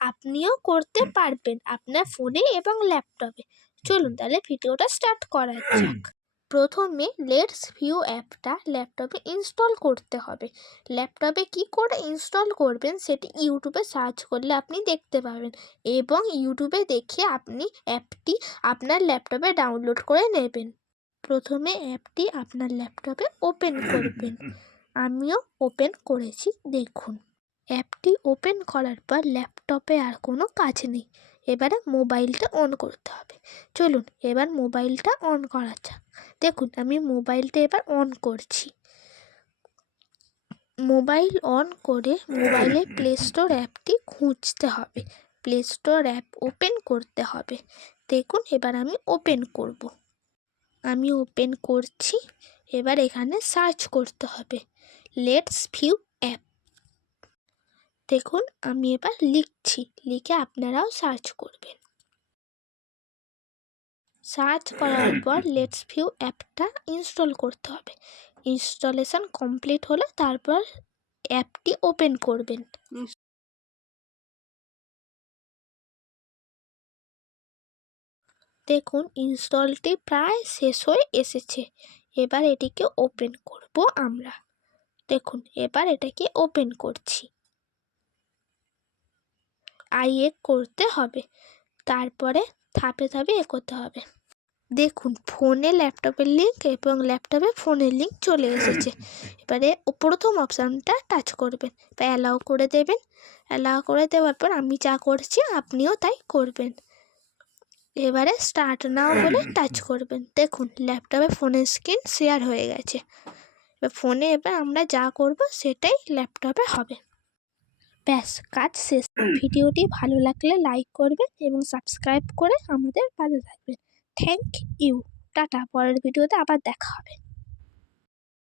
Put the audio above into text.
আপনিও করতে পারবেন আপনার ফোনে এবং ল্যাপটপে। চলুন তাহলে ভিডিওটা স্টার্ট করা যাক। প্রথমে লেটস ভিউ অ্যাপটা ল্যাপটপে ইনস্টল করতে হবে। ল্যাপটপে কি করে ইনস্টল করবেন সেটি ইউটিউবে সার্চ করলে আপনি দেখতে পাবেন এবং ইউটিউবে দেখে আপনি অ্যাপটি আপনার ল্যাপটপে ডাউনলোড করে নেবেন। প্রথমে অ্যাপটি আপনার ল্যাপটপে ওপেন করবেন। আমিও ওপেন করেছি দেখুন। অ্যাপটি ওপেন করার পর ল্যাপটপে আর কোনো কাজ নেই। এবারে মোবাইলটা অন করতে হবে। চলুন, এবার মোবাইলটা অন করা যাক। দেখুন, আমি মোবাইলটা এবার অন করছি। মোবাইল অন করে মোবাইলে প্লে স্টোর অ্যাপটি খুঁজতে হবে। প্লে স্টোর অ্যাপ ওপেন করতে হবে। দেখুন, এবার আমি ওপেন করব। আমি ওপেন করছি। এবার এখানে সার্চ করতে হবে। লেটস ভিউ দেখুন, আমি এবার লিখছি। লিখে আপনারাও সার্চ করবেন। সার্চ করার পর লেটস ভিউ অ্যাপটা ইনস্টল করতে হবে। ইনস্টলেশন কমপ্লিট হলে তারপর অ্যাপটি ওপেন করবেন। দেখুন ইনস্টলটি প্রায় শেষ হয়ে এসেছে। এবার এটিকে ওপেন করব আমরা। দেখুন, এবার এটাকে ওপেন করছি। আইএ করতে হবে। তারপরে ধাপে ধাপে করতে হবে। দেখুন, ফোনে ল্যাপটপের লিঙ্ক এবং ল্যাপটপে ফোনের লিঙ্ক চলে এসেছে। এবারে প্রথম অপশানটা টাচ করবেন। বা অ্যালাউ করে দেবেন। অ্যালাউ করে দেওয়ার পর আমি যা করছি, আপনিও তাই করবেন। এবারে স্টার্ট নাও বলে টাচ করবেন। দেখুন, ল্যাপটপে ফোনের স্ক্রিন শেয়ার হয়ে গেছে। এবার ফোনে এবার আমরা যা করব, সেটাই ল্যাপটপে হবে। ব্যাস কাজ শেষ। ভিডিওটি ভালো লাগলে লাইক করবেন এবং সাবস্ক্রাইব করে আমাদের পাশে থাকবেন। থ্যাংক ইউ টাটা পরের ভিডিওতে আবার দেখা হবে।